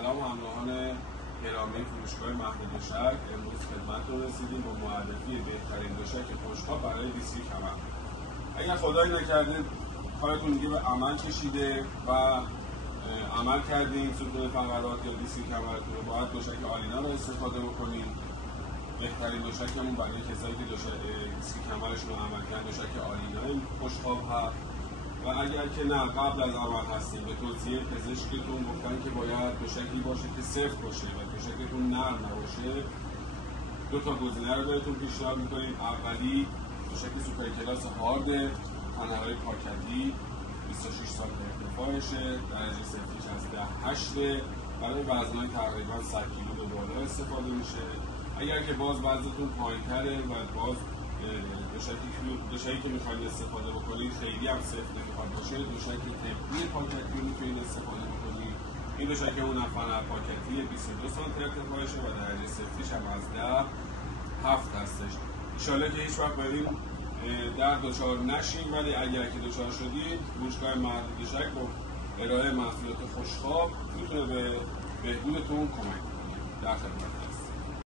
سلام همراهان گرامی فروشگاه محمود شهر. امروز خدمتتون رسیدیم با معرفی بهترین دوشک خوشخواب برای دیسک کمر. اگر خدایی نکرده کارتون دیگه به عمل کشیده و عمل کردین ستون فقرات یا دیسک کمرتون رو، باید دوشک آلینا رو استفاده بکنین. بهترین دوشکمون برای کسایی که دیسک کمرشون رو عمل کردن دوشک آلینا خوشخواب هست. و اگر که نه قبل از عمل هستیم به توصیه پزشکتون گفتن که باید دوشکی باشه که سفت باشه و دوشکتون نرم نباشه، دو تا گزینه رو بهتون پیشنهاد میکنیم. اولی دوشک سوپر کلاس هارد پنل‌های پاکتی 26 سانتی ارتفاعشه، درجه سفتیش از 10.8 برای وزن‌های تقریبا 100 کیلو به بالا استفاده میشه. اگر که باز وزنتون پایین‌تره و باز دوشکی که میخواید استفاده بکنید خیلی هم سفت نمیخواد باشه، دوشک طبی پاکتی رو میتونید استفاده بکنید. این دوشک اون پنل پاکتی 22 سانتی ارتفاعشه و درجه سفتیش هم از 10.7 هستش. انشالله که هیچ وقت بریم در دچار نشیم، ولی اگر که دچار شدید فروشگاه محمود دوشک با ارائه محصولات خوشخواب میتونه به بهبودتون کمک کنه. در خدمت هست.